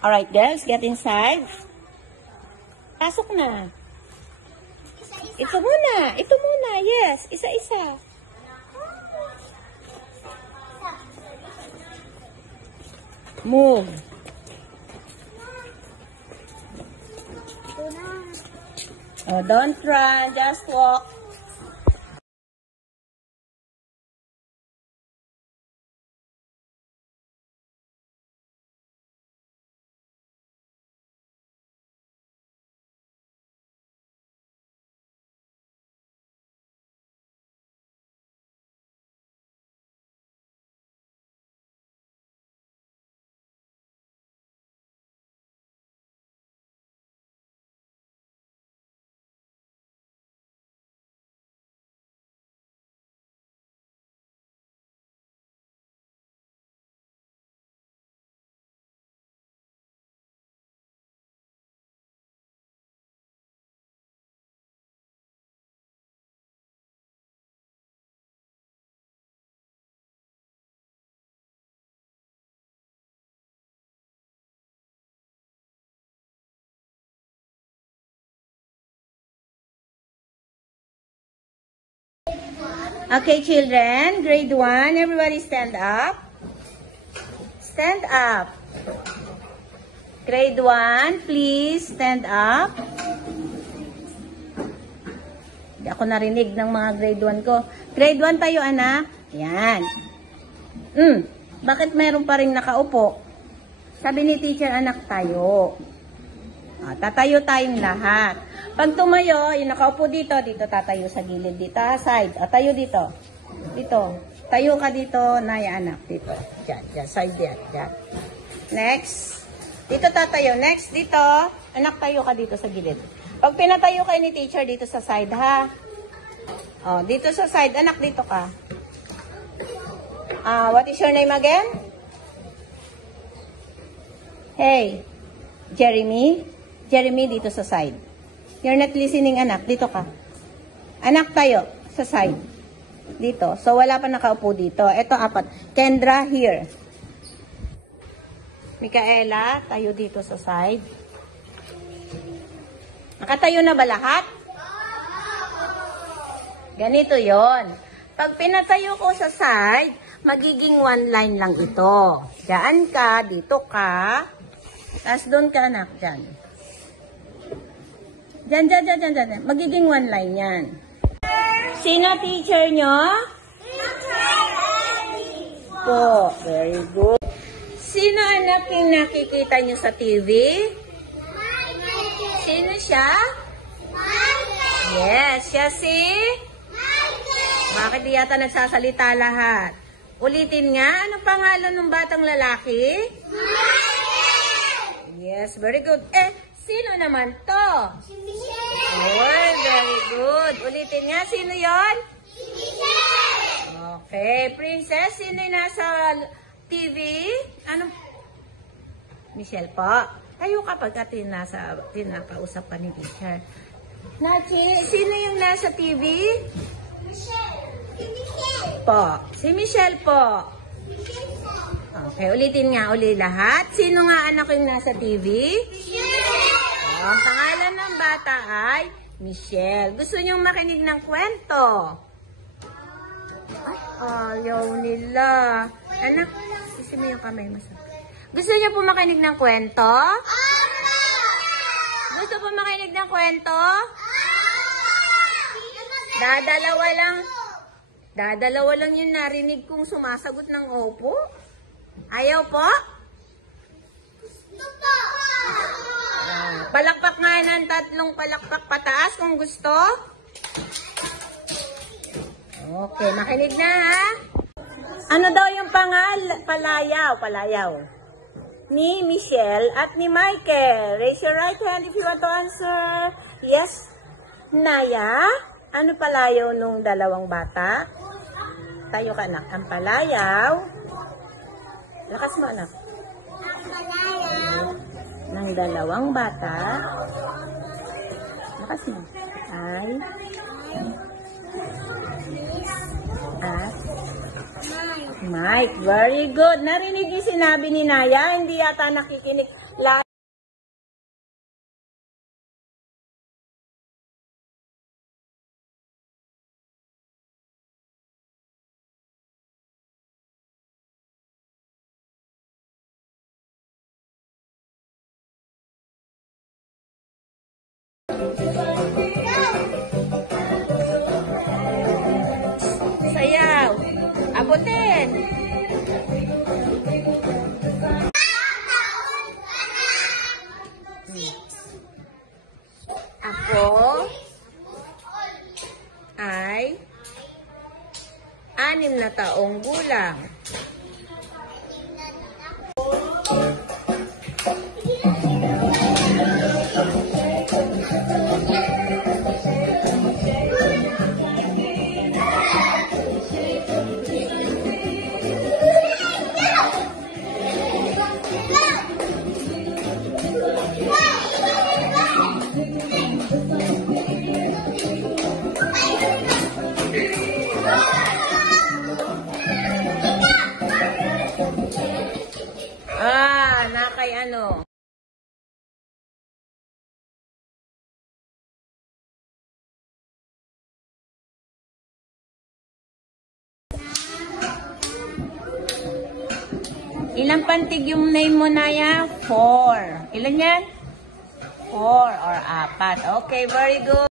Alright, girls, get inside. Pasok na. Ito muna. Ito muna. Yes. Isa-isa. Move. Oh, don't run. Just walk. Okay, children, grade 1, everybody stand up. Stand up. Grade 1, please stand up. Hindi ako narinig ng mga grade 1 ko. Grade 1 tayo, anak. Yan. Bakit meron pa rin nakaupo? Sabi ni teacher, anak, tayo. Tatayo tayong lahat. Pag tumayo, yung nakaupo dito, dito tatayo sa gilid, dito, side. Tayo dito. Dito. Tayo ka dito, Naya, anak. Dito. Diyan, side yan. Next. Dito tatayo. Next, dito. Anak, tayo ka dito sa gilid. Pag pinatayo kayo ni teacher, dito sa side, ha? Dito sa side. Anak, dito ka. What is your name again? Hey. Jeremy? Jeremy, dito sa side. You're not listening, anak. Dito ka. Anak, tayo. Sa side. Dito. So, wala pa nakaupo dito. Ito, 4. Kendra, here. Micaela, tayo dito sa side. Nakatayo na ba lahat? Ganito yon. Pag pinatayo ko sa side, magiging one line lang ito. Diyan ka, dito ka. Tapos doon ka, anak, dyan. Diyan. Magiging one line yan. Sino teacher nyo? Po. Very good. Sino anak yung nakikita nyo sa TV? Sino siya? Yes, siya si? Bakit di yata nagsasalita lahat? Ulitin nga, anong pangalan ng batang lalaki? Yes, very good. Sino naman to? Si Michelle. Oh, very good. Ulitin nga, sino yon? Si Michelle. Okay, princess, sino yung nasa TV? Ano? Michelle po. Kayo kapag tinakausap ka ni teacher. Nachi, sino yung nasa TV? Michelle. Si Michelle. Po. Si Michelle po. Michelle po. Okay, ulitin nga uli lahat. Sino nga anak yung nasa TV? Michelle. Ang pangalan ng bata ay Michelle. Gusto niyong makinig ng kwento? Ayaw nila. Anak, isi mo yung kamay mo. Gusto niyo po makinig ng kwento? Gusto po makinig ng kwento? Dadalawa lang yung narinig kong sumasagot ng opo. Ayaw po? Gusto po. Palakpak nga ng 3 palakpak pataas kung gusto. Okay, makinig na ha. Ano daw yung palayaw ni Michelle at ni Michael? Raise your right hand if you want to answer. Yes. Naya, ano palayaw nung dalawang bata? Tayo ka, anak. Ang palayaw. Lakas mo, anak. Ang palayaw ng dalawang bata. Lakas mo. Ay. At Mike. Very good. Narinig yung sinabi ni Naya. Hindi yata nakikinig. La Sayaw. Abutin. Ako ay 6 na taong gulang. Nakay ano? Ilang pantig yung name mo, Naya? 4. Ilan yan? 4 or 4. Okay, very good.